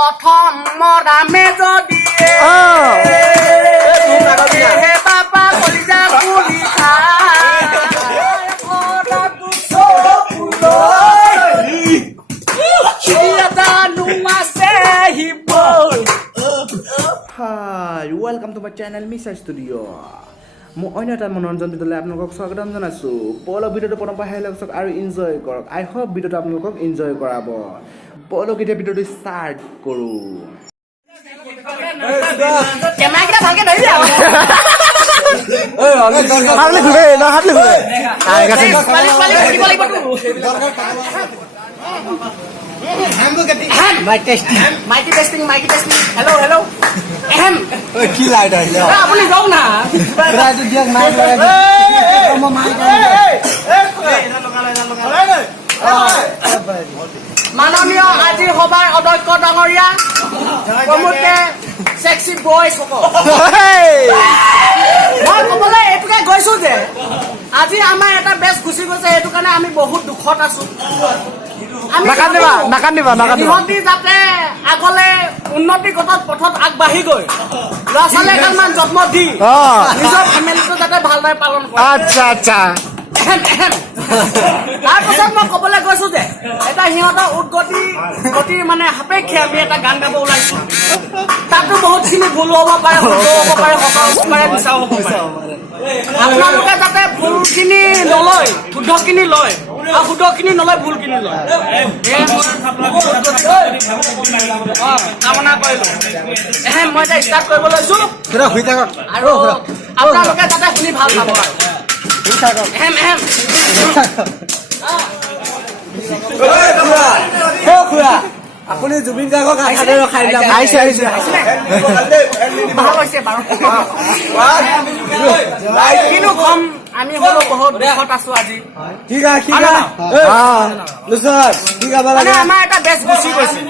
প্ৰথম মৰামে যদি হে বাবা কলিজা পুলি Hi, welcome to my channel Misa Studio. মই অন্য এটা মনোৰঞ্জন ভিডিঅ'লৈ আপোনালোকক স্বাগতম জনাইছোঁ। বলক ভিডিঅ'টো প্ৰথম পৰা শেষ লওক আৰু এনজয় কৰক। আই হোপ ভিডিঅ'টো আপোনালোকক এনজয় কৰাব। বলক এতিয়া ভিডিঅ'টো ষ্টাৰ্ট কৰোঁ। কেমেৰাকেইটা ভালকে ধৰি দিয়া। Mic testing. Hello. Ahem. কি লাইট আহিলে আপুনি যাওক না। ৰাইটো দিয়ক মাইক মাননীয় আজি সভাৰ অধ্যক্ষ ডাঙৰীয়া প্ৰমুখে সেক্সি বয়জ মই ক'বলৈ এইটোকে গৈছো যে আজি আমাৰ এটা বেচ গুচি গৈছে সেইটো কাৰণে আমি বহুত দুখত আছো। সিহঁতি যাতে আগলে উন্নতিগত পথত আগবাঢ়ি গৈ ল'ৰা ছোৱালী এগালমান জন্ম দি নিজৰ ফেমিলিটো যাতে ভালদৰে পালন কৰে। আচ্ছা তাৰপিছত মই ক'বলৈ গৈছো যে এটা সিহঁতৰ গতিৰ মানে সাপেক্ষে আমি এটা গান গাব ওলাইছো। তাতো বহুতখিনি ভুল হ'ব পাৰে, শুদ্ধ হ'ব পাৰে, সঁচা হ'ব পাৰে, মিছা হ'ব পাৰে। আপোনালোকে যাতে ভুলখিনি নলয়, শুদ্ধখিনি লয় আৰু শুদ্ধখিনি নলয়, ভুলখিনি লয়। কামনা কৰিলো। মই এতিয়া ষ্টাৰ্ট কৰিব লৈছো আৰু আপোনালোকে যাতে শুনি ভাল পাব আৰু আপুনি জুবিন গাৰ্গক কিন্তু কম আমি হলেও বহুত দেশত আছো আজি। আমাৰ এটা বেচ গুচি গৈছে।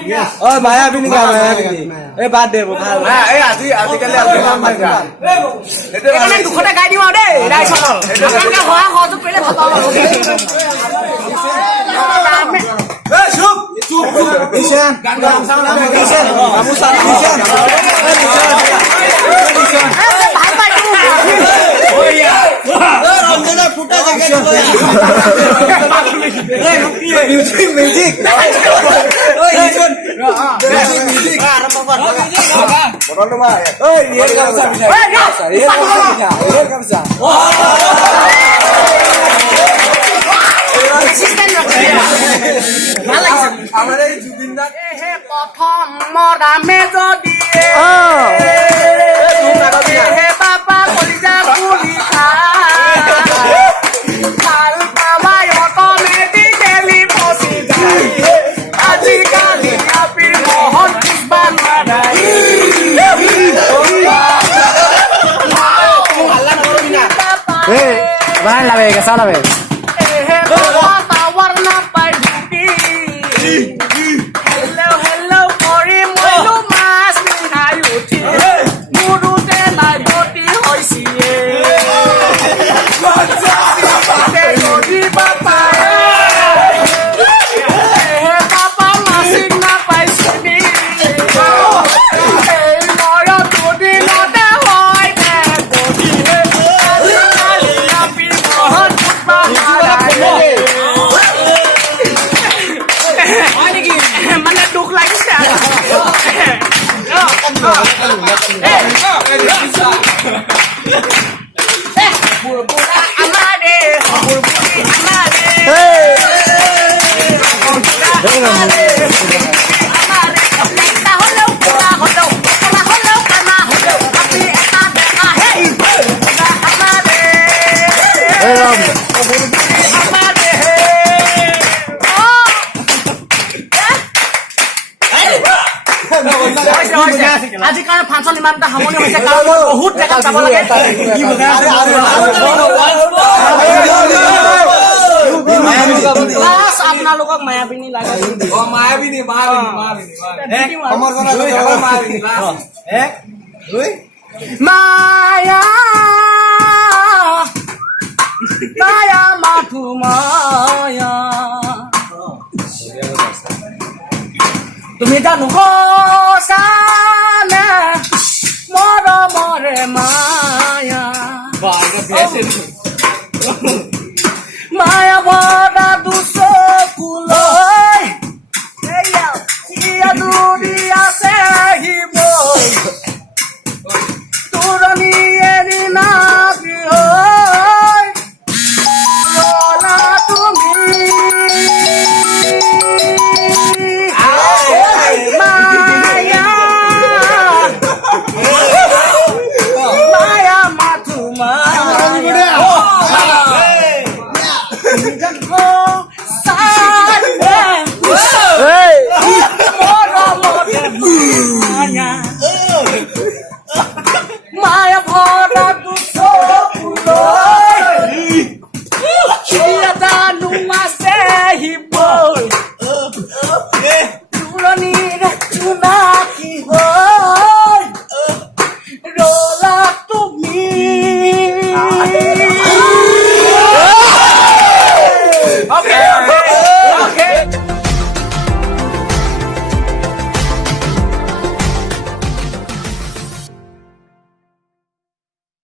মায়াবিনী এই বাদ দে আজিকালি দুখতে গাই দিওঁ আৰু দেই ৰাইজসকল সহায় সহযোগ কৰিলে ভাল পাওঁ আৰু। প্ৰথম মৰামে যদি হে বাবা কলিজা পুলি ভাল পাবাই অটমেটিকেলি পচি যায়। আজিকালি আপিৰ মহত কিবা নাদাই টাৱাৰ নাপাই ঢুকি হেল্ল' কৰি মইনো মাছ খাই উঠি মোৰোতে নাই গতি হৈছিয়ে পাপা মাছিক নাপাইছিলি মৰত দুদিনতে হয় মানে দুখ লাগিছে আজি কাৰণে ফাংচন ইমান এটা সামৰণি হৈছে কাৰণ বহুত জেগাত যাব লাগে। আপোনালোকক মায়াবিনী লাগে। মায়া মাথু মায়া তুমি জানো কাৰণে মৰমৰে মায়া মায়া ভৰা দুচকুলৈ ইয়া দৌৰি আছে আহিবই তোৰণি এৰি নাবি হৈ ৰলা তুমি মায়া মায়া মাথো মায়া মায়া ভৰা দুচকুলৈ জানো আছে আহিবই তোৰণিৰে জোনাকী হৈ ৰলা তুমি Okay.